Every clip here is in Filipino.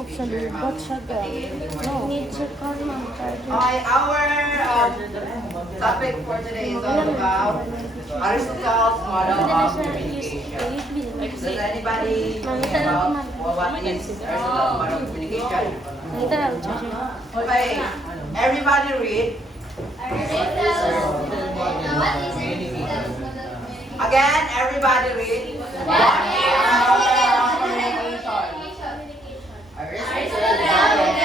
Obsalubat siya ga. Need siya ka man. Okay, our topic for today is all about Aristotle's model of communication. Does anybody know about what is Aristotle's model of communication? Okay, everybody read. Again, everybody read. What is model of communication? Aristotle developed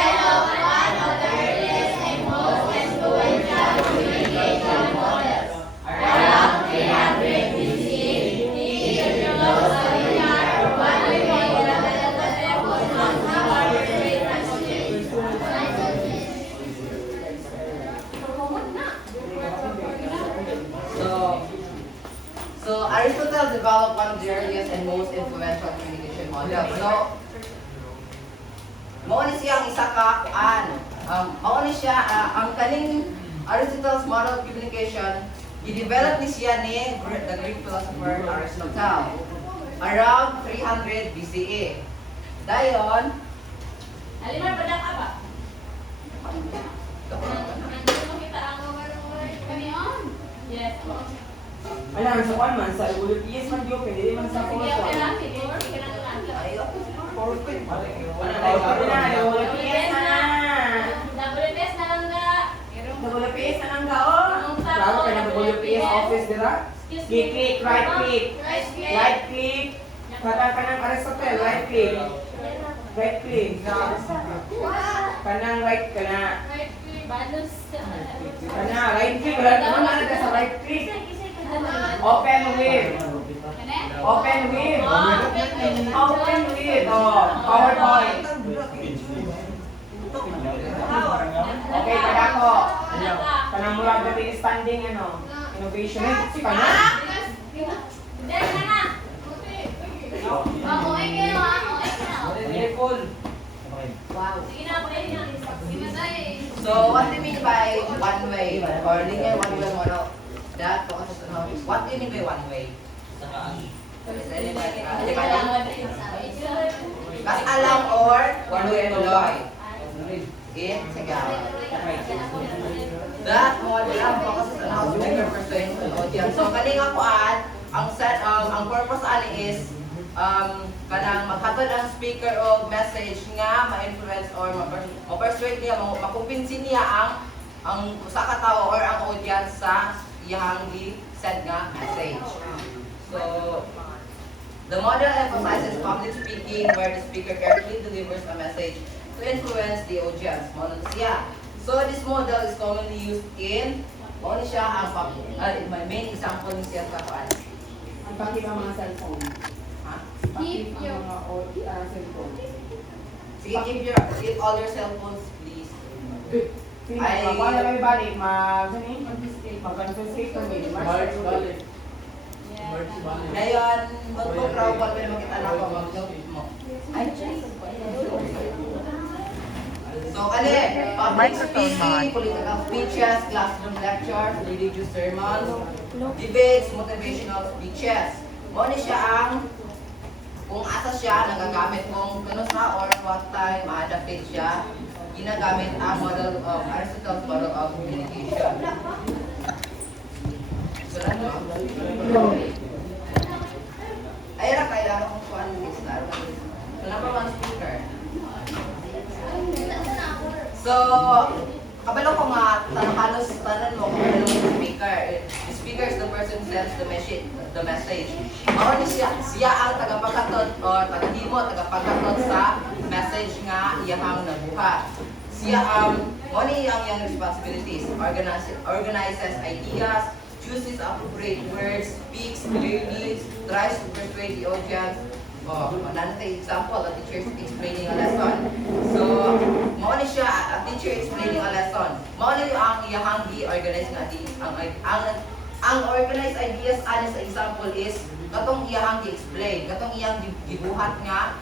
one of the earliest and most influential communication models. Around 300 BC, he introduced a linear or one-way model that focused on how to create relationships. So Aristotle developed one of the earliest and most influential communication models. So, mauni siya ang isa ka mauni siya ang kaning Aristotle's model of communication i-develop ni siya ni the Greek philosopher Aristotle around 300 BCE. Dayon, Alimar badak apa? Yes. Alam, sa kwan man, sa Olympias man diyo, pwede man sa Sige, Olympias. okay lang. Sige, sige lang lang. Olympias na! Double best na lang ga. Sa Olympias na lang ka, oh! Klaro ka na Olympias office, di ba? Click, right click. Right click. Kata ka ng Aristotle, right click. Right click. Kanang right ka na. Balos. Kana, right click. Wala naman ka sa right click. Open with. Open with. Open with. Oh, PowerPoint. Okay, kada ko. Kanang mula dati standing innovation. Si kana? Dahil na na. Okay kayo ha. Okay kayo. Beautiful. wow. Sige na, okay na. Sige na So what do you mean by one way or linear one-way model? That focuses on what do you mean by one way? Is anybody? Mas alam or one way tuloy? Sige. That model focuses on how to make your persuade the audience. So kaning ako ang purpose ani is kanang maghatod ang speaker og message nga ma-influence or ma-persuade niya, makumpinsin niya ang usa ka tawo or ang audience sa iyang gi-send nga message. So the model emphasizes public speaking where the speaker carefully delivers a message to influence the audience. Model siya. So this model is commonly used in only siya ang my main example ni siya sa kuan. Ang pakita mga cellphone. Ha? Keep your cellphone. Sige, keep all your cell phones, please. Sige, wala kami balik. Mag-confiscate kami. March balik. Ngayon, mag-crowd pa pwede makita na ako mag-note mo. Ay, so, public speaking, political speeches, classroom lectures, religious sermons, debates, motivational speeches. Muna siya kung asa siya, nagagamit kung kano sa or what time, ma-adaptate siya, ginagamit ang model of Aristotle's model of communication. Ay, kaya akong kuhan ng star. Number one speaker. So, kabalo ko nga, halos tanan mo kung ano yung speaker. The speaker is the person who sends the message. Mao ni siya ang tagapaghatod o tagahimo, tagapaghatod sa message nga iyang nabuhat. Siya mao ni iyang responsibilities. Organizes ideas, chooses appropriate words, speaks clearly, tries to persuade the audience. Another example, a teacher is explaining a lesson. So, mao ni siya, a teacher explaining a lesson. Mao ni ang iyang gi-organize nga ang organized ideas ani sa example is katong iyang gi-explain, katong iyang gibuhat nga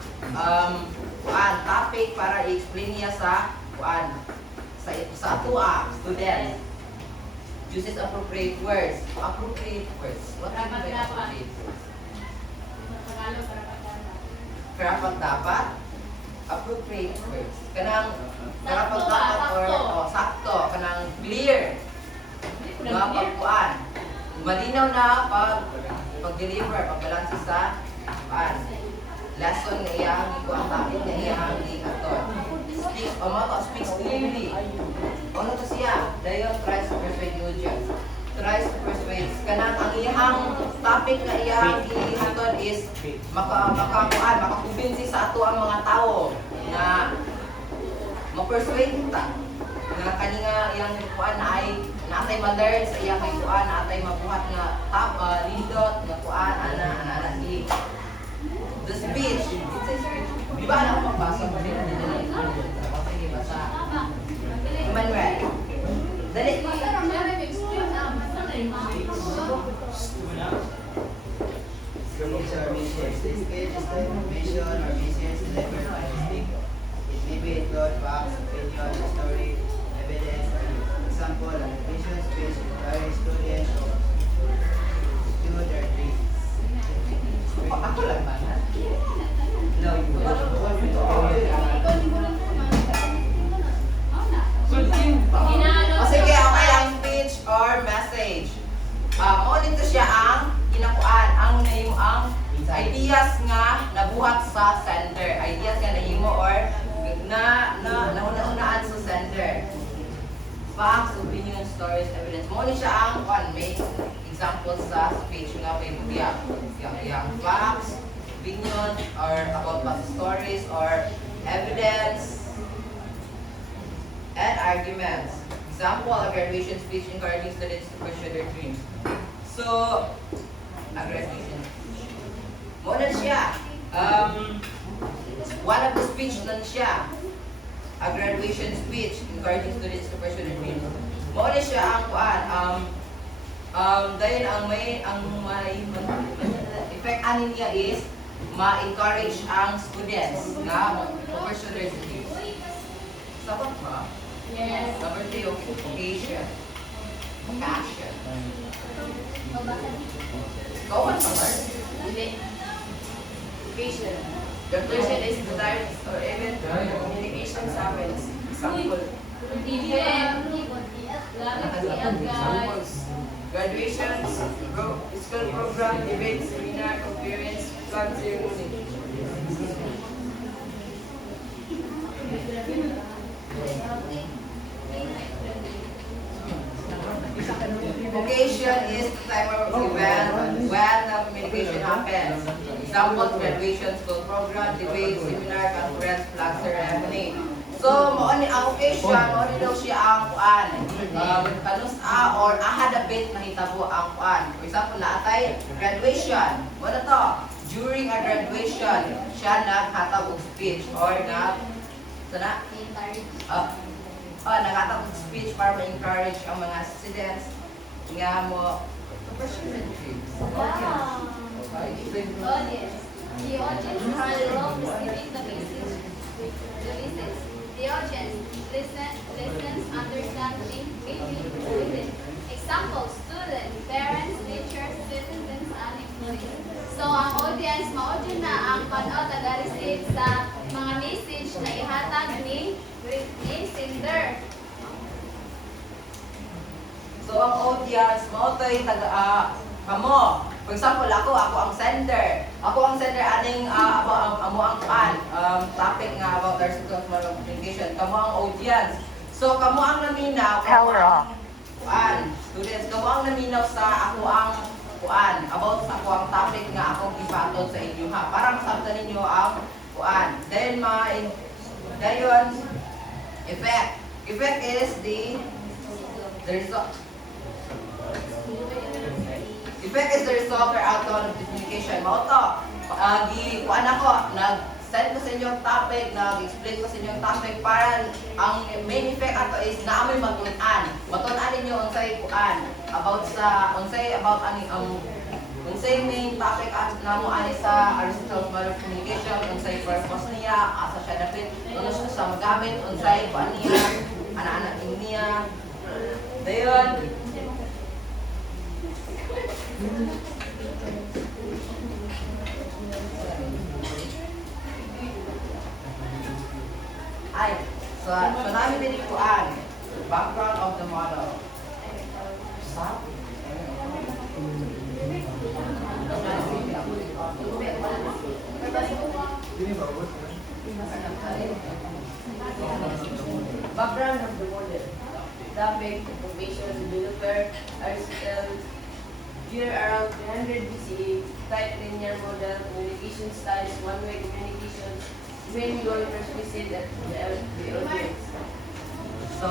topic para i-explain niya sa student. Uses appropriate words. Appropriate words. What do you mean by appropriate words? Karapat dapat. appropriate words. Kanang nakapagdapat or sakto, kanang clear. Nga pagkuan. Malinaw na pag-deliver, pagbalansi sa kuan. Lesson na iyang ikuan topic na iyang ikaton. Speaks clearly. Ano to siya? Dayon tries to persuade the audience. Tries to persuade. Kanang ang iyang topic na iyang ikaton is makakumbinsi sa ato ang mga tao na ma-persuade ta. Nga kaninga iyang kuan na ay natay ma-learn sa iyang kuan, natay mabuhat nga lindot nga kuan ana si the speech. It's a speech. Di ba alam mo magbasa mo din dito? Sige, basa. Emmanuel. Dali. Speech or message. This page is the information or message delivered by the speaker. It may be include facts, opinion, story, evidence, or example, an education speech requiring students to do their dreams. Ako lang ba? No, you O sige, okay ang speech or message. Maulit to siya ang kinakuan, ang nahimo ang ideas nga nabuhat sa sender. Ideas nga nahimo or nauna-unaan sa sender. Facts, opinion, stories, evidence. Maulit siya ang may example sa speech nga may bugya. Yung facts, opinion, or about past stories, or evidence, and arguments. Example, a graduation speech encouraging students to pursue their dreams. So, a graduation speech. Muna siya. One of the speech na siya. A graduation speech encouraging students to pursue their dreams. Muna siya ang kuan. Dahil ang may effect anin niya is ma-encourage ang students na pursue their dreams. Sabat ba? Yes. Number 3, occasion. Occasion. Ikaw ang samar? Hindi. Occasion. The person is the time or event or communication sa amin. Example. Graduation, school program, events, seminar, conference, flag ceremony. Occasion is the time or event when the communication happens. Example, graduation, school program, debate, seminar, conference, flag ceremony. So, mauni ang occasion, mauni daw siya ang kuan. Kanus or ahadabit na hitabo ang kuan. For example, naatay graduation. Wala to? During a graduation, siya naghatag og speech or naghatag og speech para ma-encourage ang mga students nga mo to pursue their dreams. Audience. The audience has role receiving the message. The audience listens, understanding, maybe. Example, students, parents, teachers, citizens, and employees. So, ang audience, maudyo na ang panood taga-receive sa mga message na ihatag ni sender. So, ang audience, maotoy kamo. For example, ako ang sender. Ako ang sender aning amo ang topic nga about our communication. Kamo ang audience. So, kamo ang naminaw. Power off. Students, kamo ang naminaw sa ako ang about sa ako ang topic nga akong ipaton sa inyo ha. Para masabtan ninyo ang Then, dayon, effect. Effect is the result. Effect is the result or outcome of the communication. Mao to. Nag-send ko sa inyo ang topic, nag-explain ko sa inyo ang topic para ang main effect ato is naamoy matun-an. Matun-an ninyo unsay unsay main topic at namo ani sa Aristotle's model of communication, unsay purpose niya, asa siya dapat, ano siya sa magamit, unsay kuan niya, ana-ana niya. Dayon. Ay, so namin din ikuan. Background of the model. Sa? Background of the model. Topic, information, developer, Aristotle, year around 300 BCE, type linear model, communication styles, one-way communication, main goal persuasive at the audience. So,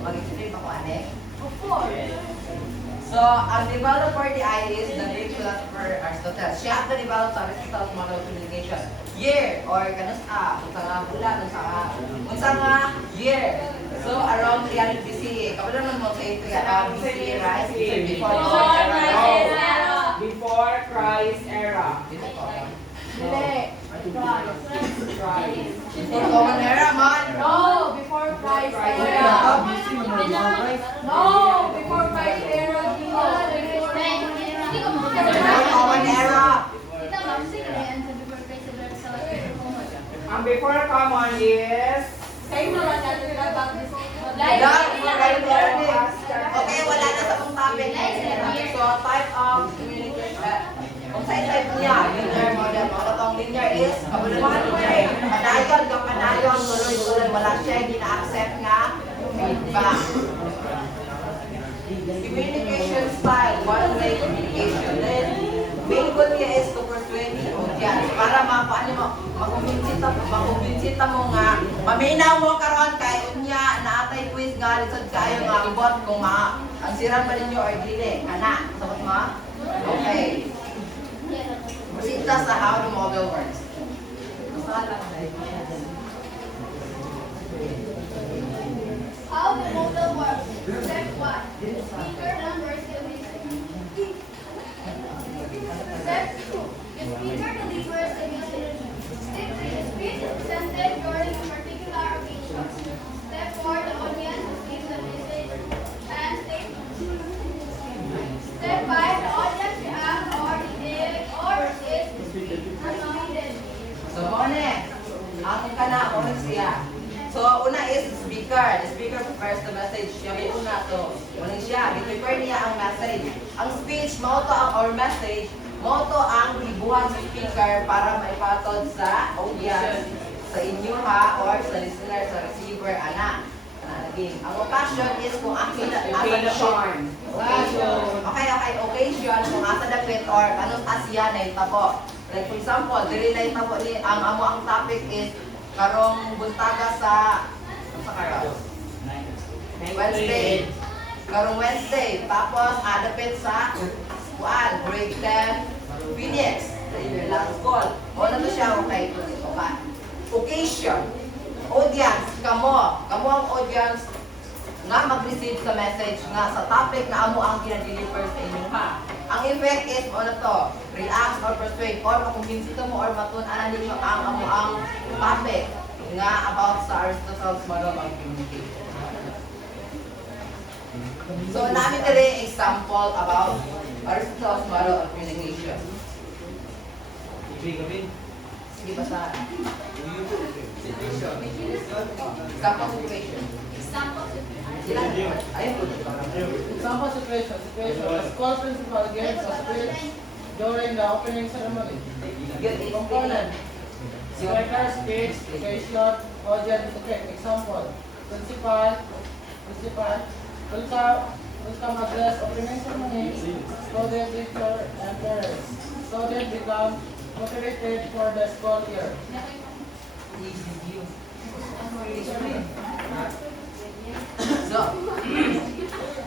mag-explain pa ko, ane? Of course. So, ang developer di ay is the Greek philosopher Aristotle. Siya ang develop sa Aristotle's model of communication. Year, or kanus kung sa nga bulan, kung sa nga year. So, around 300 BCE. Kapag naman mo sa BCE, right? Before Christ era. Before Christ era. Hindi. Christ. Before Common Era, man. No, before Christ era. No, before Christ era. Before Common Era. Ang before common is Okay, wala na sa kong topic. So, type of communication. Kung sa type niya, linear model. Kung itong linear is, kabuluhan linear. Panayon, tuloy-tuloy. Wala siya, hindi na-accept nga. Feedback. Communication style, one-way communication. Then, main goal niya is to persuade the audience. Para makumbensita mo nga, maminaw mo karon kay unya naatay quiz nga lisod kayo nga ibot kung ang siran ba ninyo or dili kana sabot mo. Okay. Masita sa how the model works. How the model works. Step 1. Speaker numbers communication. Step 2. The speaker delivers a message. Step 3. The speech is presented during a particular occasion. Step 4. The audience receives the message. And step 5. The audience reacts or is annoyed. So mo ne. Ang kana mo siya. So una is speaker. The speaker prepares the message. Siya may una to. Una siya, i-prepare niya ang message. Ang speech mo to or message mo to ang ibuhat sa speaker para maipatod sa audience, sa inyo ha, or sa listener, sa receiver, anak. Ang occasion is kung akin occasion. Okay, occasion, kung asa dapit or anong asya na itabo. Like for example, dili na itabo ni, ang amo ang topic is karong buntaga sa karon? Wednesday. Karong Wednesday. Tapos, adapit sa grade 10, Phoenix. Sa inyo last call. O na to siya, okay. Occasion. Audience. Kamo ang audience nga mag-receive sa message nga sa topic na amo ang kinadeliver sa inyo ha. Ang effect is ano to, react or persuade or makumbinsi mo or matun-anan ninyo ang amo ang topic nga about sa Aristotle's model of communication. So namin dili example about Aristotle's model of communication. Sige ba sa example situation? Example. Ayun po. Example situation. A school principal gives a speech during the opening ceremony. Component. Speaker speech, occasion, audience effect. Example. Principal welcome address opening ceremony. Student, teacher, and parents. Student become motivated for the school year.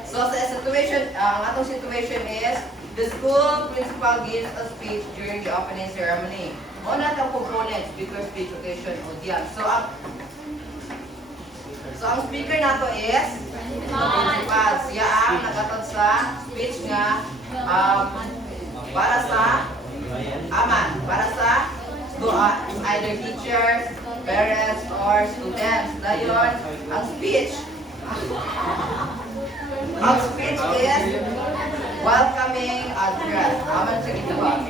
So sa situation, ang atong situation is the school principal gives a speech during the opening ceremony. Una itong components, speaker, speech, occasion, audience. So ang speaker nato is principal. Siya ang nagatod sa speech nga para sa para sa either teachers, parents, or students. Dayon, ang speech is welcoming address. Aman sa ginawa.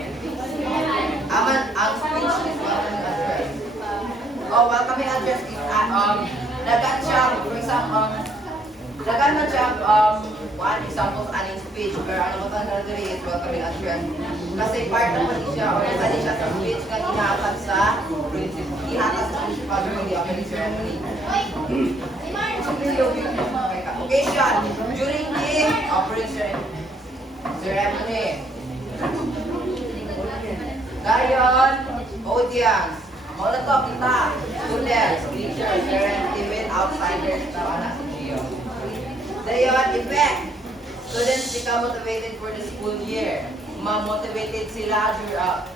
Ang speech is welcoming address. welcoming address is dagan siya, for example, dagan man siya, one example aning speech, pero ang naman na diri is welcoming address. Kasi part naman siya, or isa din siya sa speech na ihatag sa principal, ihatag sa principal during the opening ceremony. Occasion, during the opening ceremony. Gayon, audience. Mula to kita, students, teachers, parents, even outsiders na wala sa GO. Gayon, effect. Students become motivated for the school year. Ma-motivated sila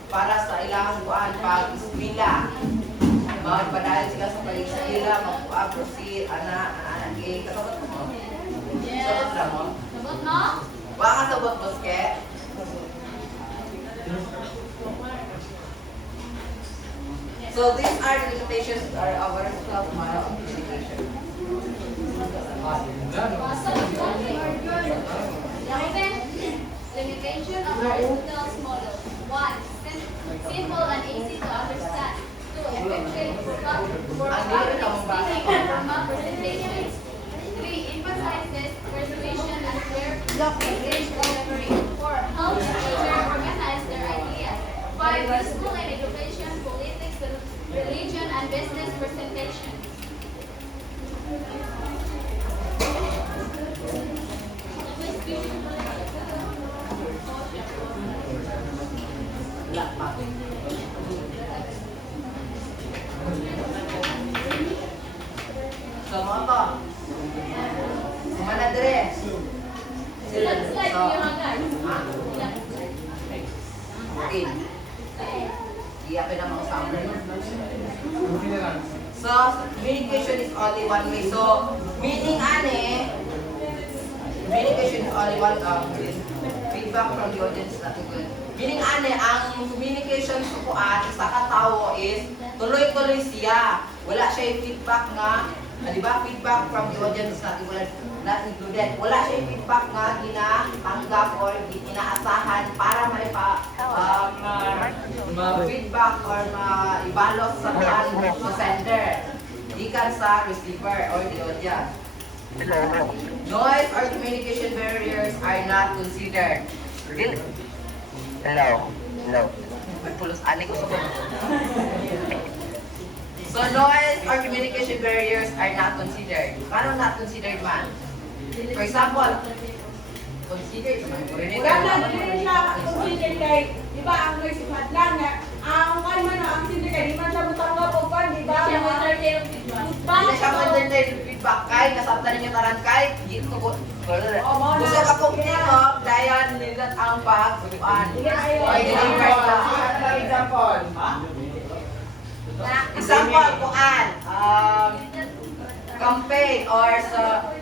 para sa ilang pag-eskwela. Magpadahil sila sa pag-eskwela, mag-proceed, anak, kasabot mo? Sabot na mo? Sabot no? Baka sabot mo, Ske? So these are the limitations of our self-model communication. Limitation of Aristotle's model. 1. Simple and easy to understand. 2. Effective for formal presentations. 3. Emphasizes persuasion and clear message delivery. 4. Helps teachers organize their ideas. 5. Useful in education, politics, religion, and business presentation. So mga to, kumana dire. Slide So, yung hanggang. ha? Okay. Iyapin ang mga summary. So, communication is only one way. So, meaning communication is only one feedback from the audience natin ko. Meaning ang communication sa kuan sa katao is tuloy-tuloy siya. Wala siya yung feedback nga, di ba? Feedback from the audience natin wala not included. Wala siya yung feedback nga ginatanggap or inaasahan para ma-feedback or ma-ibalot sa kuan sa sender. Ikan sa receiver or the audience. Noise or communication barriers are not considered. No. May pulos ani ko sa So noise or communication barriers are not considered. Paano not considered man? For example, considered man. Wala na din siya consider kay, di ba ang noise madlang nga ang kan man ang consider kay di man siya mutanggap og pan, di ba? Siya mo entertain Hindi siya ma-entertain feedback kay kasabtan ninyo taran kay dito ko. Gusto ka kong pinilog dayan nilat ang pag-uan. Ay, deliver ka. Example. Example, kuan, campaign or sa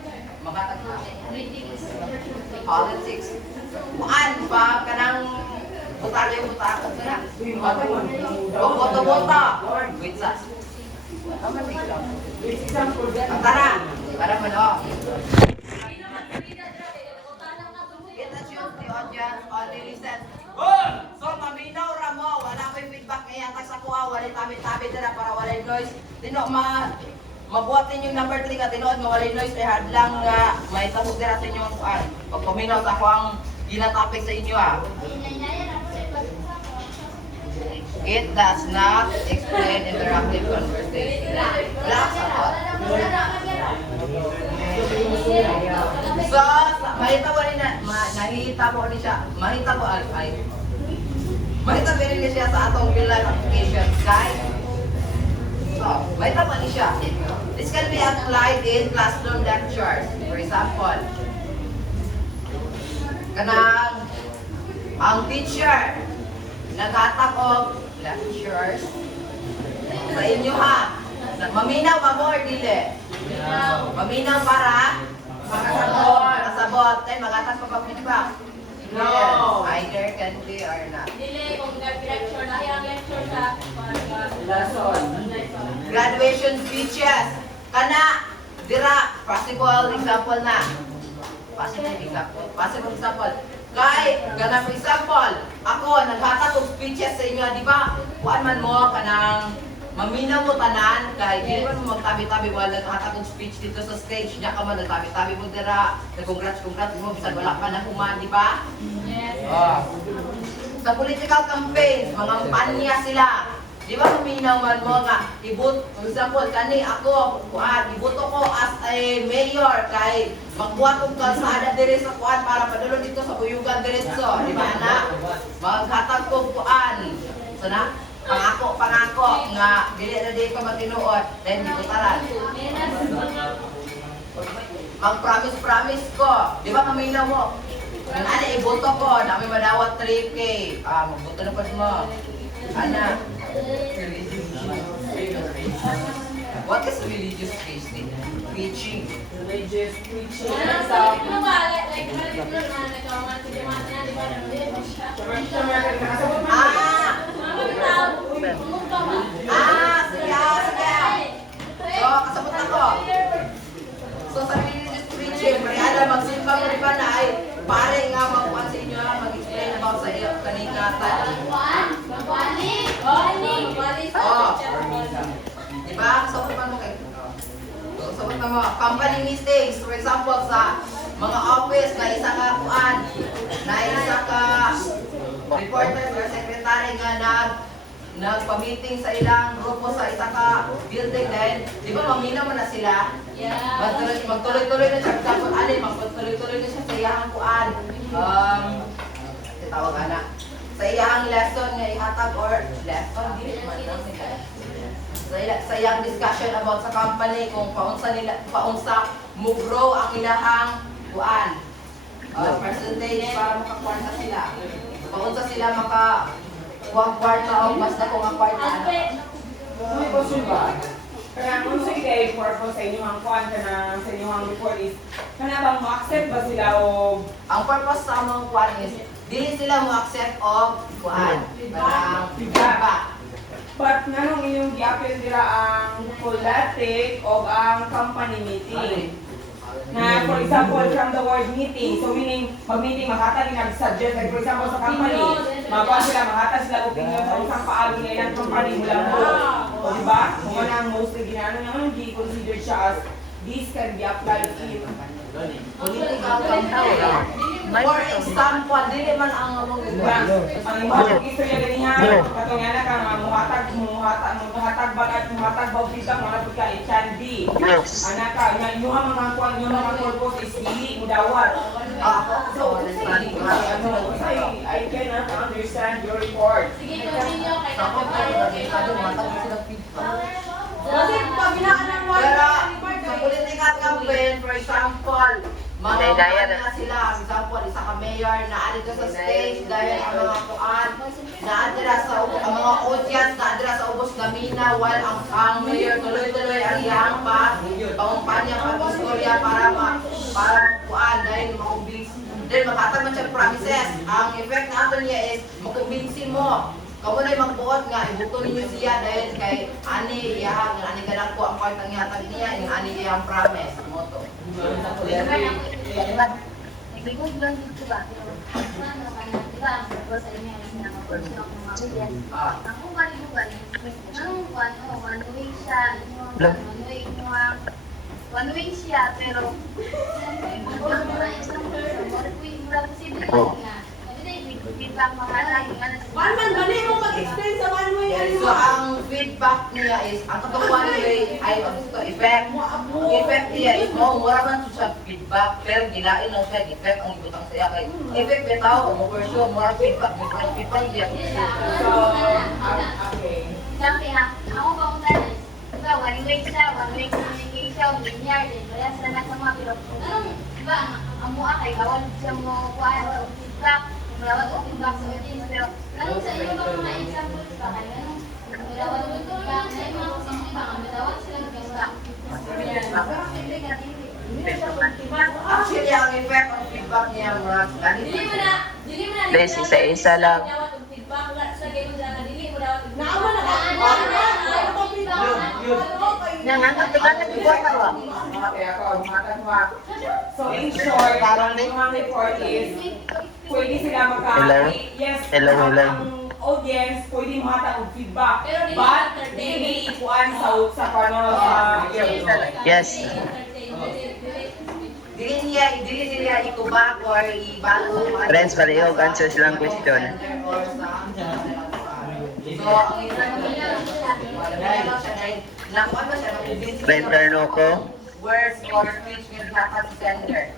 politics. Kuan pa kanang buta sa boto-boto. Wait sa. Tara, para man oh. Get the tune, the audience, only listen. So, maminaw ra mo, wala ko'y feedback kaya sa kuha, wala tabi-tabi dira para wala noise. Mabuhat ninyo number 3 ka, tinood, mawala noise, ay hadlang nga, may tabog dira sa inyo ang kuhan. Pag paminaw sa kuha ang ginatapik sa inyo It does not explain interactive conversation. Relax ako. So, mahita ko rin siya sa atong real life applications, guys. So, mahita ko rin siya. This can be applied in classroom lectures. For example, kanang ang teacher naghatag og lectures sa inyo ha. Maminaw ba mo or dili? Maminaw para makasabot. Ay, maghatag pa ba feedback? No. Either can be or not. Dili kung nag-lecture na yung lecture sa Lesson. Graduation speeches. Kana, dira, possible example na. Possible example. Kay, ganang example, ako, naghatag og speeches sa inyo, di ba? Kuan man mo, kanang maminaw mo tanan kay di man mo magtabi-tabi wala naghatag og speech dito sa stage niya ka man nagtabi-tabi mo dira congrats mo bisan wala pa na human di ba? Yes. Sa political campaigns mga kampanya sila di ba maminaw man mo nga for example kani ako iboto ko as a mayor kay magbuhat og kalsada diri sa kuan para padulong dito sa Buyugan diretso di ba ana maghatag og kuan so na pangako nga dili na di ka matinuod then di ko taran mag-promise ko di ba maminaw mo ang ana iboto ko na may madawat 3K magboto na pa mo ana. What is religious preaching? Religious preaching. Sige. So, kasabot ako. So, sa religious preaching, mariada magsimbang rin ba na ay pare nga magkuhan sa inyo, mag-explain about sa iyo kaningatan. Diba? Kasabot mo kay kasabot mo. Company mistakes, for example, sa mga office na isa ka kuan, na isa ka reporter or secretary nga nagpa-meeting sa ilang grupo sa isa ka building dahil di ba maminaw mo na sila? Yeah. Magtuloy-tuloy na siya kapag alin, magtuloy-tuloy na siya sa iyang kuan. Tawag ana. Sa iyang lesson nga ihatag or lesson dili man lang sa iyang discussion about sa company kung paunsa mo grow ang ilahang kuan. Percentage para makakwarta sila. Paunsa sila kwarta o basta kung ang kwarta ano. May question ba? Kaya kung sa ikay purpose sa inyong kuan na sa inyong report is kana bang ma-accept ba sila o Ang purpose sa among kuan is dili sila mo accept og kuan. Parang feedback. but nanong inyong gi-appeal dira ang politic o ang company meeting? Na for example from the word meeting, so meaning pag-meeting makatag nag-suggest like for example sa company, magkuhan sila makatag sila opinion sa isang paagi nga ilang company mula mo. O diba? Kung ano ang mostly ginano naman, gi-consider siya as this can be applied in Political campaign. For example, dili man ang among diba? Ang imong istorya ganihan, katong ana ka nga muhatag bag feedback mga pagka HND. Ana ka, yung mga kuan, yung mga purpose is dili mo dawat. So, I cannot understand your report. Sige, continue kay Kasi pag ginaan ng Pero sa political campaign, for example, mga na sila, for example, isa ka mayor na adito sa stage dahil ang mga kuan na adira sa ang mga audience na adira sa ubos gamina while ang mayor tuloy-tuloy ang iyang pangumpanya pag-istorya para kuan dahil makumbinsi. Then makatag man siya promises. Ang effect na ato niya is makumbinsi mo. Kamu na magbuot nga, ibuto ninyo siya dahil kay ani iyahang, ani ganang ko ang part ng ihatag niya, yung ani iyang promise, mo to. Nagigod lang dito ba? Diba, ang purpose sa inyo ay sinamapurso ang mga audience. Ang ugali-ugal, anong one way siya, one way siya, pero ang mga isang posible nga. Feedback mahalang Man, dali mo mag-explain sa one way. So ang feedback niya is, ang katong one way ay effect. Effect niya is, mura man siya feedback, pero gilain lang siya, effect ang ibutang siya kay effect bitaw, mo mura feedback, different people niya. So, okay. Sabi ha, ako ba kung tayo, diba, one way communication, linear din, wala sila nasama, pero anong, diba, ang mua kay bawal siya mo kuhaan, feedback, malawat o feedback sa audience, pero anong sa inyo ba mga examples ba kayo? Anong malawat o feedback na yung mga kusang iba, malawat silang feedback. Actually, ang effect ng feedback niya, mura Dili mo na Guys, isa-isa lang. feedback, wala sa ganyan na dili mo daw. Naama na ka. Okay, ako, matagwa. So, in short, ang report is, pwede sila Hello? yes, Hello. ang audience pwede mahatag og feedback. Pero dili But entertain. dili ikuan sa pano sa Yes. Dili niya ikubak or ibalo. Friends, pareho answers lang question. So, ang isa nakuha ba siya ng Friend, turno ko. words or speech will dapat sender.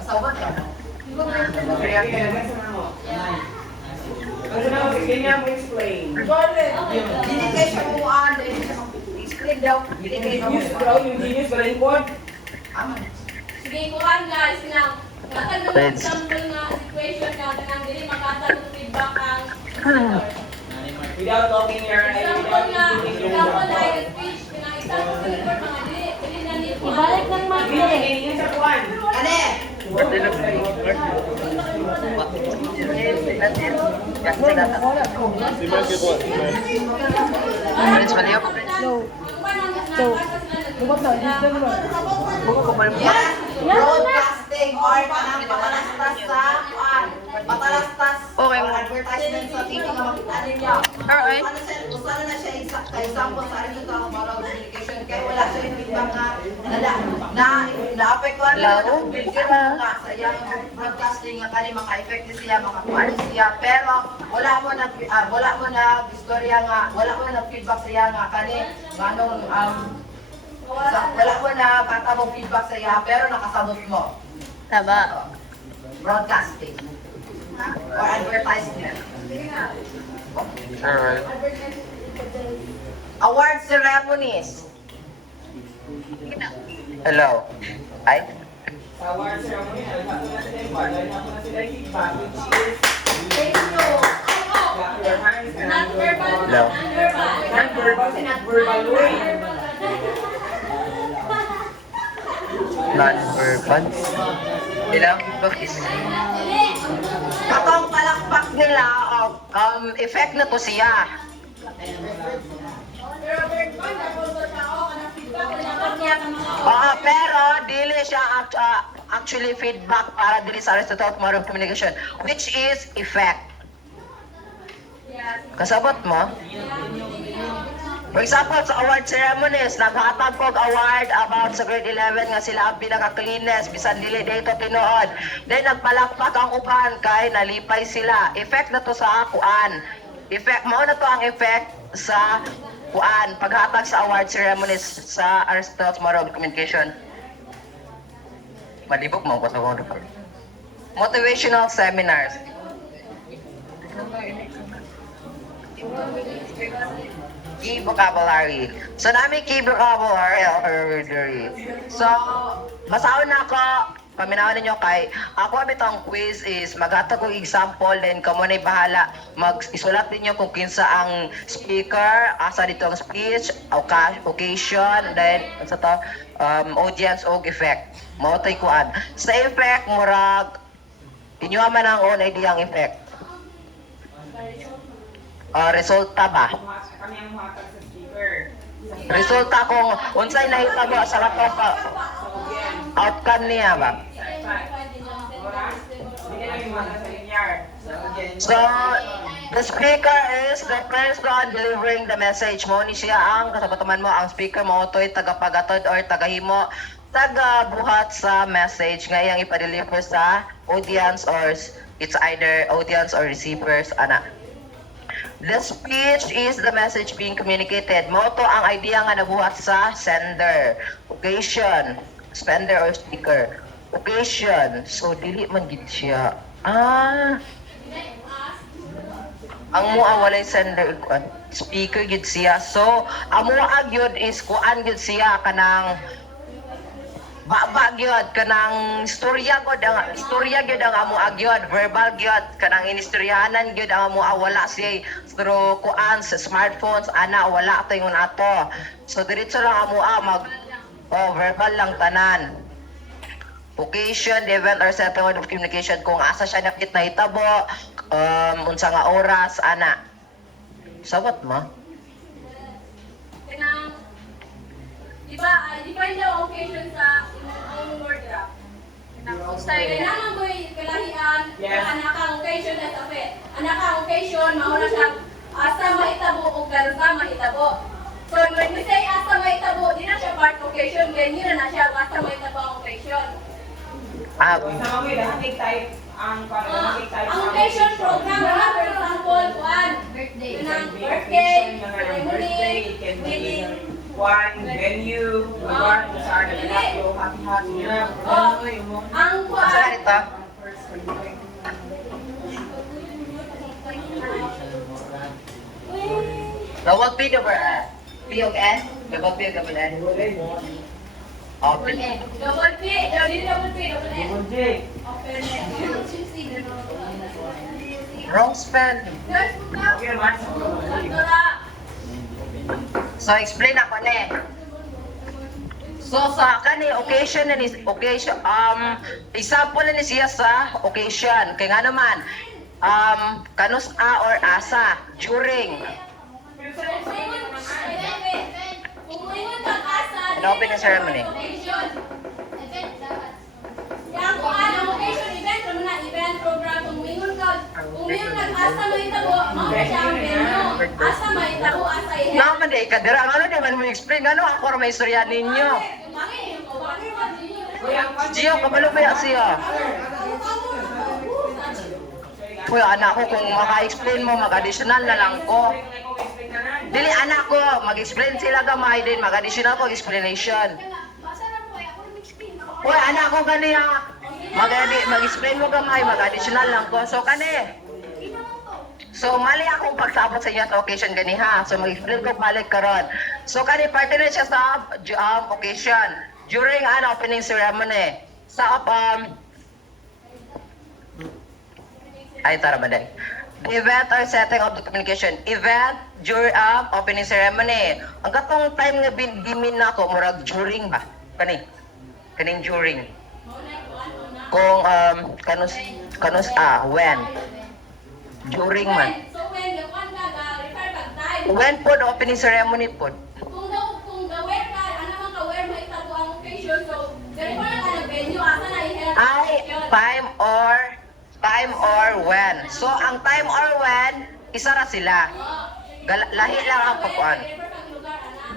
Kasabot ka? Kaya mo. Kasi na ganyan mo explain. Dili kayo siya kumuhaan, dili siya mag-screen daw. Dili kayo Genius siya bro, yung genius ba rin po? Aman. Sige, kuhan guys, sinang. Matag na Friends. example nga situation nga kanang dili makatag og feedback ang Without talking your example na speech kanang example sa report mga dili na need Ibalik ng mic na eh. Yung sa kuwan. Ane! Friends, pareho ko. Lubot na, dito naman. Yes! Broadcasting or kanang patalastas sa kuan. Patalastas Okay. or advertisement sa TV nga makita ninyo. Alright. Usana na siya example sa rin ito ang moral communication. Kaya wala siya yung feedback na naapektuhan lang ang bilgin nga sa iyang broadcasting nga kani maka-effect siya, makakuan siya. Pero wala mo na istorya nga, wala mo na feedback siya nga kani nganong wala mo na katabong feedback sa iya, pero nakasabot mo. Tama. Broadcasting. Or advertisement. Alright. Award ceremonies. Hello. Ay? Sa award ceremony, alam ko na sila yung bar, alam ko na sila yung feedback, which is Thank you. clap your hands and Non-verbal. Hello. non-verbal and not-verbal way. Non-verbal. Hello? Bakit? Katong palakpak nila, effect na to siya. Pero third one, tapos sa tao, kanang feedback, dapat niya ka mga Oo, pero dili siya actually feedback para dili sa Aristotle moral communication, which is effect. Kasabot mo? For example, sa award ceremonies, naghatag kog award about sa grade 11 nga sila ang pinaka-cleanest, bisan dili dito tinuod. Then nagpalakpak ang uban kay nalipay sila. Effect na to sa kuan. Effect mo na to ang effect sa kuan paghatag sa award ceremonies sa Aristotle's moral communication. Malibog mo ko sa mga report. Motivational seminars. Key vocabulary. So, namin key vocabulary. So, basahon na ako. Paminawan ninyo kay ako bitong quiz is maghatag ko example then kamo na bahala mag-isulat ninyo kung kinsa ang speaker, asa dito ang speech, occasion, then sa to audience og effect. Mao tay kuan. Sa effect murag inyo man ang own idea ang effect. Resulta ba? Kami ang muhatag sa speaker. Resulta kung unsay nahitabo sa lato ka outcome niya ba? So, the speaker is the person delivering the message. Mo ni siya ang kasabatuman mo ang speaker mo to'y tagapagatod or tagahimo tagabuhat sa message nga iyang ipa-deliver sa audience or it's either audience or receivers ana. The speech is the message being communicated. Mo to ang idea nga nabuhat sa sender. Occasion, spender or speaker. Occasion, so dili man gid siya. Ang mua walay sender speaker gid siya. So ang mua gyud is kuan gyud siya kanang baba gyud kanang istorya gyud ang amo agyod verbal gyud kanang inistoryahanan gyud ang amo wala siya through kuan sa smartphones ana wala tayon ato. So diretso lang amo mag verbal lang tanan. Occasion, the event or setting mode of communication kung asa siya napit na hitabo, unsa nga oras ana. Sabot mo? Diba, define the occasion sa own word graph. Kaya naman ko'y kalahian, Yes. anak ang occasion na sabi. Anak ang occasion, mauna siya, asa mahitabo o karga mahitabo. So when we say asa mahitabo, di na siya part occasion, kaya nila na siya asa mahitabo ang occasion. Ah, Sa mga lahat type ang Ang occasion program, for example, kuan, ng birthday, ceremony, wedding. one venue, one kung saan naglato, happy-happy na. Ang kuan, saan ito? Double P, double N. P of N? Double P, double N. Open. double P, double P, double N. Double J. Open. Wrong spell. Okay naman. So, explain ako na eh. So, sa kani occasion na ni occasion, example na ni siya sa occasion. Kaya nga naman, kanus a or asa, during. Open the ceremony. Yang kung ano, occasion event, ano na, event program, kung mingon nag-asa mahitabo, mao na siya ang venue. Asa mahitabo, asa ihe. Naman di kadira, ano di man mo explain, ano ako may istorya ninyo. Gio, kabalo ba yan siya? Kuya, anak ko, kung maka-explain mo, mag-additional na lang ko. Dili, anak ko, mag-explain sila gamay din, mag-additional ko explanation. Kuya, anak ko kaniya, mag-explain mo gamay, mag-additional lang ko. So, kani. So, mali akong pagsabot sa inyo sa occasion gani ha. So, mag-explain ko balik karon. So, kani, parte na siya sa occasion. During opening ceremony. Sa ay, tara ba day? The event or setting of the communication. Event during opening ceremony. Ang katong time nga gimin na ako, murag during ba? Kaning during. Kung kanus when. During man. So when the one refer kag time. When po the opening ceremony po? Kung gawin ka, ano man ka-wear mahitabo ang occasion, so dali pa na ka nag-venue, asa na ihe. Ay, time or when. So, ang time or when, isa ra sila. Lahi lang ang pagkuan.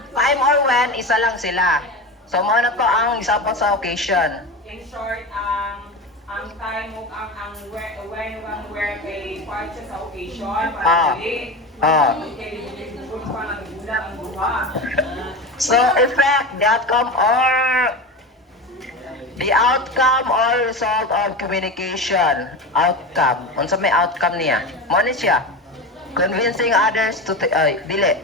Time or when, isa lang sila. So, mo na to ang isa pa sa occasion. In short, ang time mo, ang when mo ang wear kay part siya sa occasion, para dili. Kay dili pa nagbulag ang duha. So, effect, the outcome or result of communication. Outcome. Unsa may outcome niya? Mo ni siya. Convincing others to dili.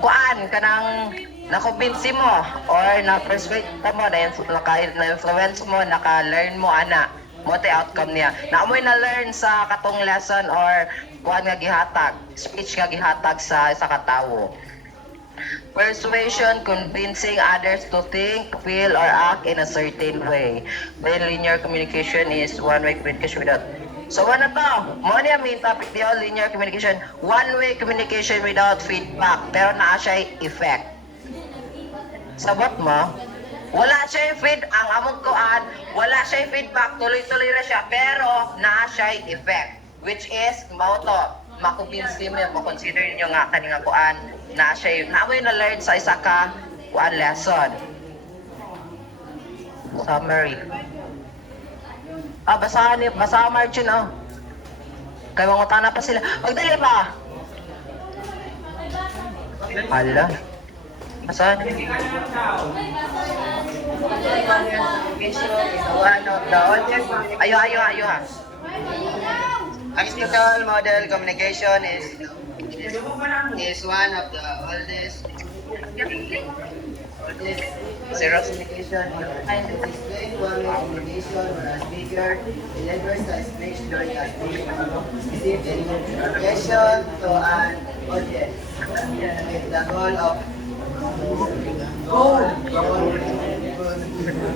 Kuan kanang na-convince mo or na-persuade mo, na-influence mo, naka-learn mo ana. Mo tay outcome niya. Naamoy na-learn sa katong lesson or kuan nga gihatag, speech nga gihatag sa isa ka tawo. Persuasion, convincing others to think, feel, or act in a certain way. Then linear communication is one-way communication without. So ano to? Mo niya main topic niyo, linear communication. One-way communication without feedback. Pero naa siya effect. Sabot mo? Wala siya ang among kuan, wala siya feedback, tuloy-tuloy na siya. Pero naa siya effect. Which is, mao to. Makumbinsi mo yung consider niyo nga kaninga kuan na siya naamoy na learn sa isa ka kuan lesson. Summary. Basahan Martin kay mangutana pa sila. Magdali pa. Hala. Basahan. Ayo ha. Mystical model communication is one of the oldest zero communication. Explain one-way communication where a speaker delivers a speech during a speech receive information to an audience with the goal of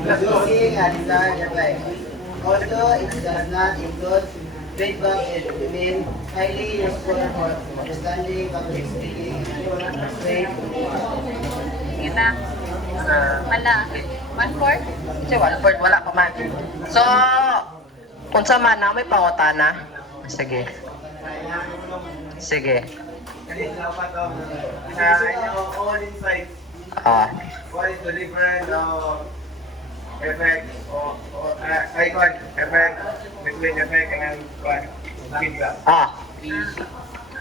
producing a desired effect. Although it does not include feedback, it remains highly useful for understanding public speaking and persuade. Wala. 1/4? Kasi 1/4 wala pa man. So, unsa man na may pangutana? Sige. Sige. All inside. Ah, What is the difference effect or icon effect between effect and feedback?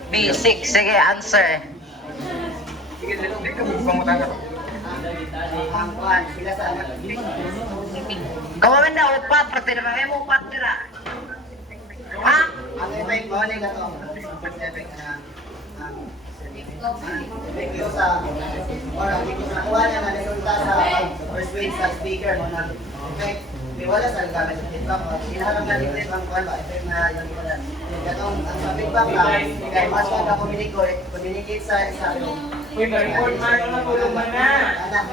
B6. Sige, answer. Sige, hindi ka magpamutana. Ang kuhan, sila sa anak. Kawaman na upat, pati naman may upat tira. Ha? Ang effect mo, nila to. First effect na effect ko sa or ang nakuha niya na resulta sa persuade sa speaker mo na effect. May wala sa gamit sa feedback mo. Hinaharap na rin ang kuhan ba? Effect na yung wala. Katong ang sa feedback na, kaya mas ka communicate sa Uy, ma-report man na tulong man na.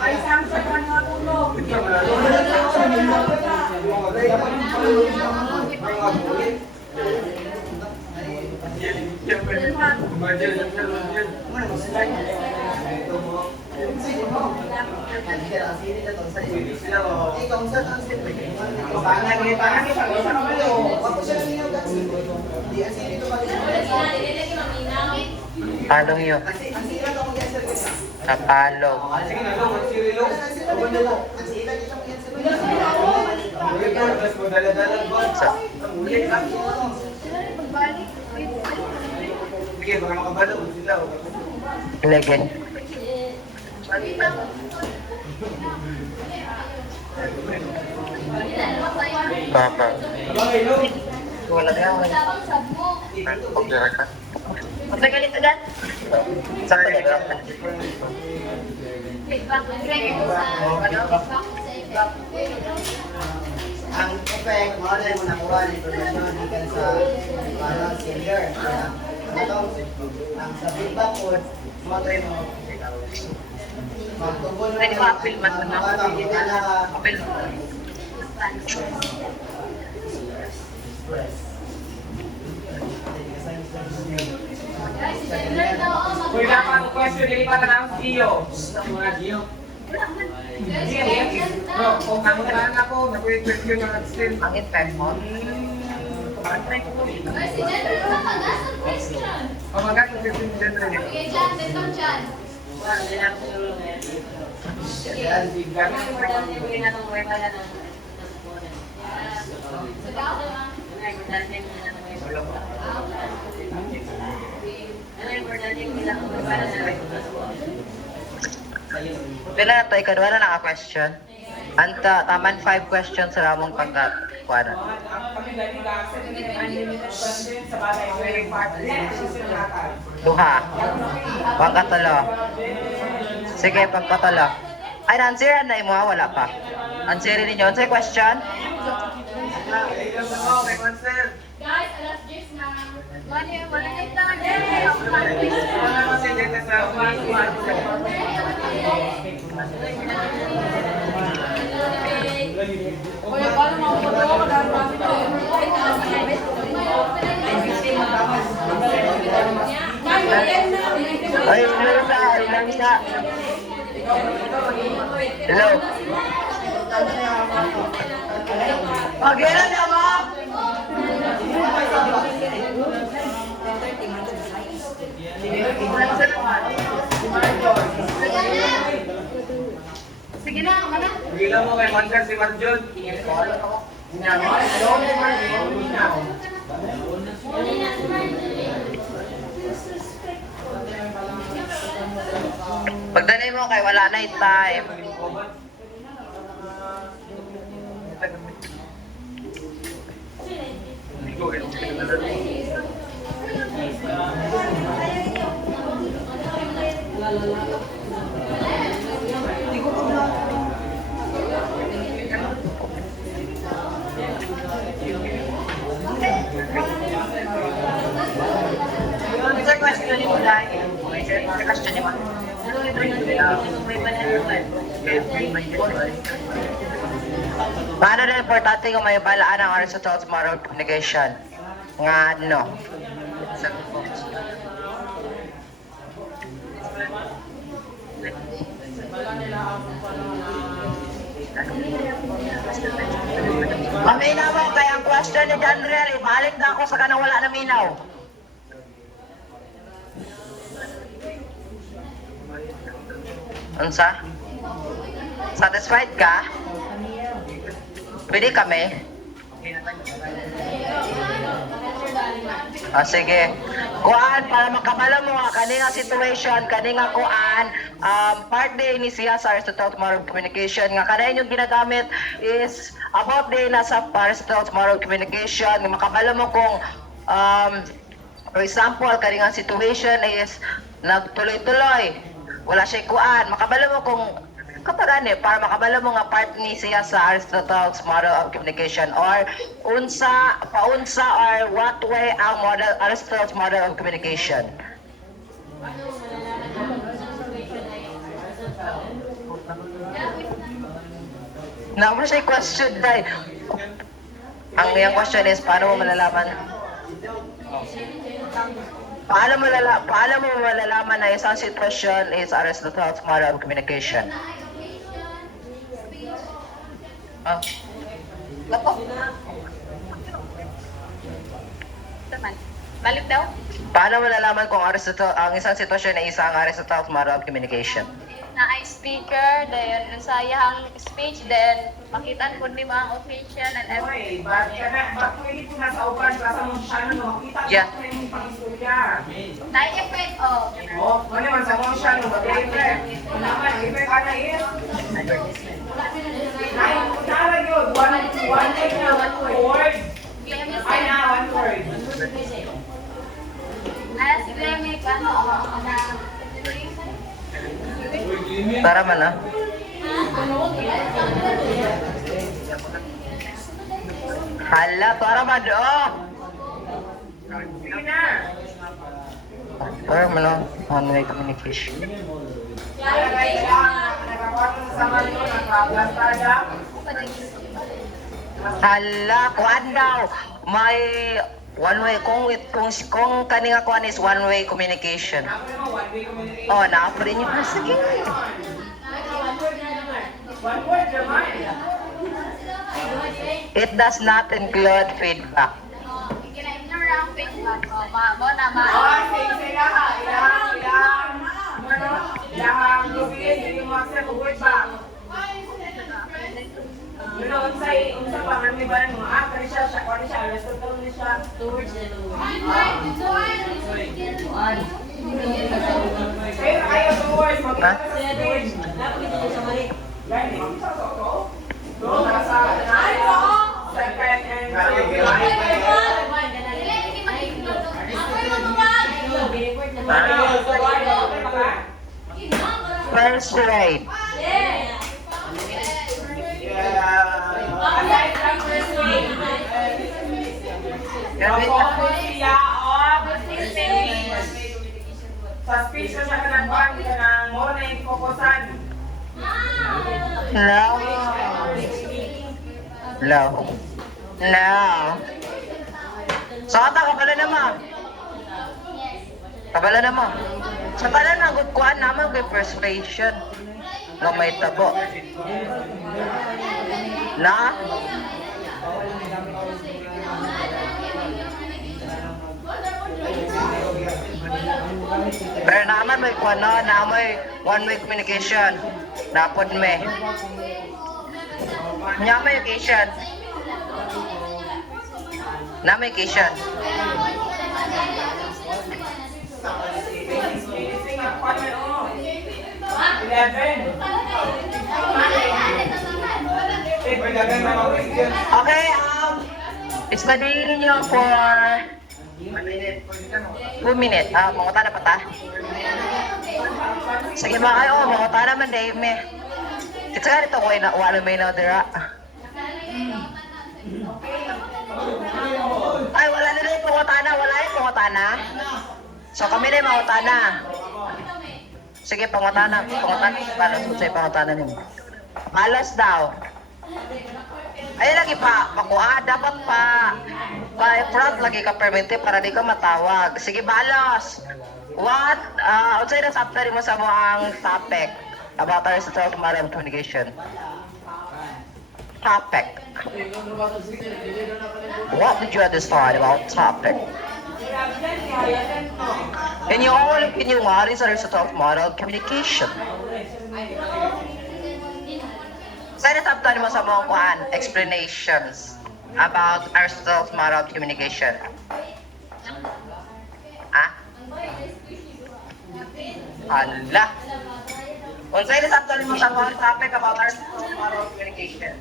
Ay, Samson, ano nga tulog? Palong yun. Kapalong. Sige na, Long. Sige, Long. Sige, baka makabalo sila. Legend. Papa. Bagay, Long. Wala na yan. Tabang sab mo. Okay ka. Punta ka dito dad. Saan ka dito? Feedback mo sa feedback sa effect. ang effect mo na mo nakuha ng information gikan sa senior. Ang sa feedback po, mo tayo mo magtugol Pwede ko appeal man mo na. Appeal. Guys, si Jenner daw ang Uy, dapat ang question, nilipat na ang Gio. Gio. Guys, si Sige, Jenner no, daw. kung nakuhaan ako, naku-question na still. Ang effect mo. Guys, si Jenner daw mag-ask ng question. Pamagat ng 15 gender niya. Sige, Jan, betong Jan. Yan, feedback. Sagaw? Pila na tayo, kadwa na naka-question. Anta, taman 5 questions sa ramong pagkakuanan. Kami dali kasi unlimited content sa bagay ko yung part. Duha. Pagkatalo. Sige, pagkatalo. Ay, na-answeran na imo, wala pa. Answerin ninyo. Answer question? Guys, alas 10 na. Wala na ito. Oye, paano makapagawa ka dahil bakit ito? Ay, meron na. Ilang na. Hello. Pag-ilan na ba? Sige na, mana? Gila mo kay Mandan si Marjon. Pagdanay mo kay wala na yung time. Answer question ni mo dahil. Answer question ni mo. Paano na importante kung may balaan ang Aristotle's moral communication? Nga ano? Paminaw mo kaya ang question ni Janriel, ibalik na ako sa kanang wala na minaw. Unsa? Satisfied ka? Pwede kami? Sige. Kuan, para makabala mo nga, kaninga situation, kaninga kuan, part day ni siya sa Aristotle Tomorrow Communication, nga kanayin yung ginagamit is about day na sa Aristotle Tomorrow Communication, nga makabala mo kung, for example, kaninga situation is nagtuloy-tuloy, wala siya kuan, makabala mo kung kapagani para makabala mo nga part ni siya sa Aristotle's model of communication or paunsa or what way ang model Aristotle's model of communication. Number siya question dai. Ang iyang question is paano mo malalaman na isang sitwasyon is Aristotle's model of communication? Balik daw. Paano malalaman kung ang isang sitwasyon ay isang Aristotle's model of communication? Na ay speaker, then nasayang speech, then makitaan po ni mga occasion and everything. Oy, ba't pwede po nasa upan sa mong siya no? Kita Yeah. mo yung pang-istorya. Na-effect, oh. Oh, ano naman sa mong siya no? Mag-effect. Ano naman, effect ana is? Nara yun, one egg na one word. Ay na, one word. Si Clemic, ano, Tara man ah. Hala, tara man oh. Sige na. Tara man oh. One-way communication. Hala, kuan daw. May one-way, kung kaninga kuan is one-way communication. Oh, na-offer rin yun. Sige. One word naman. It does not include feedback. Kina-ignore ang feedback. Mo na, Sige ha. Ilahang lubiin, hindi mo accept ang word ba? Pero unsa pa man may baran mo, kani siya, Aristotle ni siya. Pero ayaw ng words, Ha? Second and First grade. aside from first grade, nag-focus siya on speech. Sa speech na siya kanagpan, kanang mo na yung focusan. No. No. No. So, ata, kabala naman. Kabala naman. Sa tanan na, kuhaan naman kay persuasion. Nga may tabo. Na? Pero naman may kuhaan na may one-way communication. Napod me. Nya may occasion. Na may occasion. Sing ang kwan na, 11. Okay, ispadili niyo for 2 minutes. Manguta na pa ta? Sige ba kayo, manguta naman, Dave, me. Kita ka nito, wala may na dira. Ay, wala na yung pangutana, wala yung pangutana. So kami na yung pangutana. Sige, pangutana. Paano sa'yo pangutana niyo? Alas daw. Ay, lagi pa. Dapat pa. Pa-front lagi ka permente para di ka matawag. Sige, balos. What? Outside na chapter mo sa mo ang topic about Aristotle Tomorrow Communication. Topic. What did you decide about topic? Can you what is Aristotle model communication? Sa nasabtan mo sa mga kuhan, explanations about Aristotle's model of communication. Ah? Ala. Kung sa nasabtan mo sa mga topic about Aristotle's model of communication.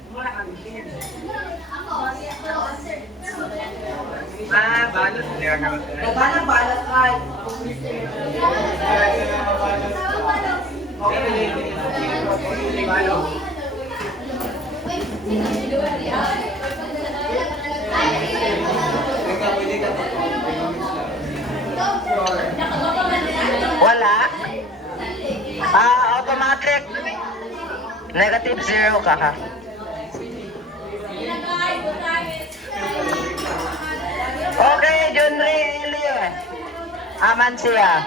Balot. Nagbalang-balat ay. Wala. Automatic. Negative 0 ka ha. Okay, Junri Eli. Aman siya.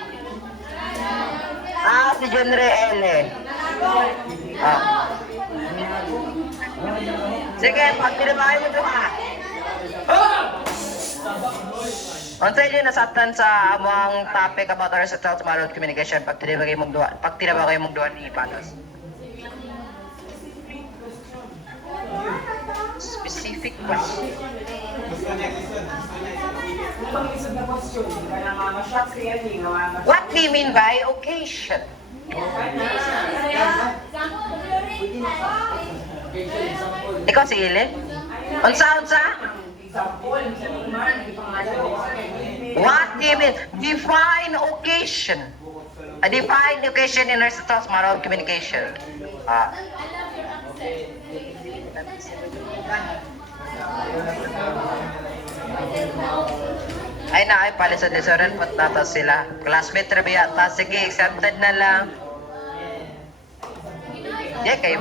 Si Junri Eli. Sige, pag tinabahay mo ito ha. Unsa yun nasabtan sa among topic about Aristotle's model of communication pag tinabagay mong duwa ni Panos? Specific question. What do you mean by occasion? Ikaw si Ilin? Unsa? What do you mean? Define occasion. A define occasion in Aristotle's model of communication. Ay na, ay pala sa desoran pat nata sila. Classmate trivia. Sige, accepted na lang. Yeah, kayo.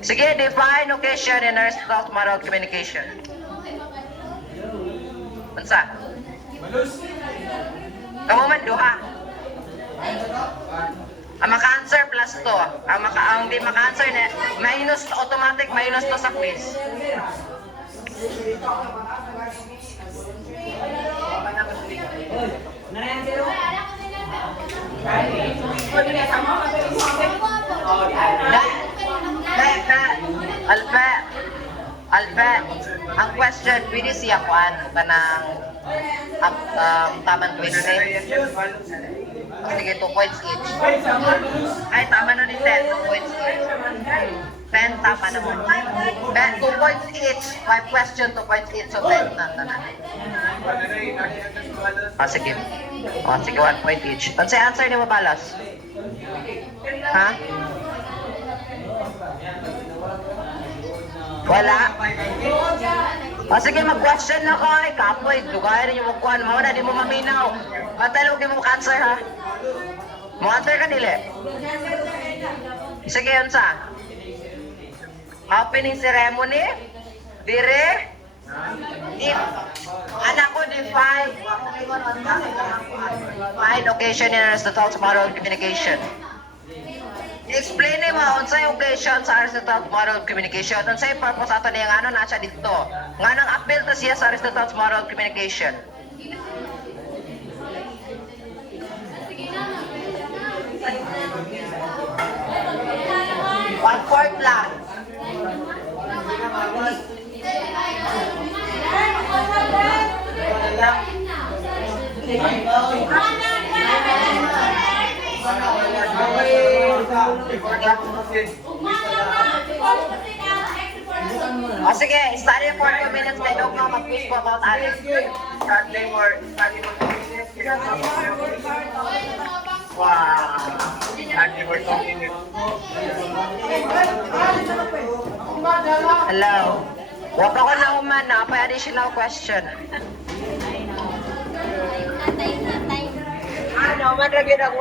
Sige, define occasion in Aristotle's model of communication. Unsa? Kamu man duha. Ang maka-answer plus 2. Ang di maka-answer na minus automatic minus 2 sa quiz. Alfa, ang question, pwede siya kuan kanang tamang 20. Sige, 2 points each. Ay, tama na ni 10, 2 points each. 10, tama na mo. 2 points each. 5 question, 2 points each. So, 10 na. Sige. Sige, 1 point each. Ano sa answer ni mo, Balas? Ha? Wala? Sige, mag-question na ko. Ay, kapoy. Dugayan rin yung magkuhan. Mauna, di mo maminaw. Matalog, di mo mag-answer, ha? Mag-answer ka, dili? Sige, yun sa? Opening ceremony? Dire? Anak ko, define. Define occasion in Aristotle's model of communication. I-explain mo unsay occasion sa Aristotle's model of communication. Unsay purpose ato niya ngano na siya dito. Nganong appeal to siya sa Aristotle's model of communication. One-fourth lang. Sige, study for 2 minutes. May dog na mag-quiz po about Alex. Study for 2 minutes. Wow. Study for 2 minutes. Hello. Wag ako na uman na. Pa additional question. Ano, man lagi na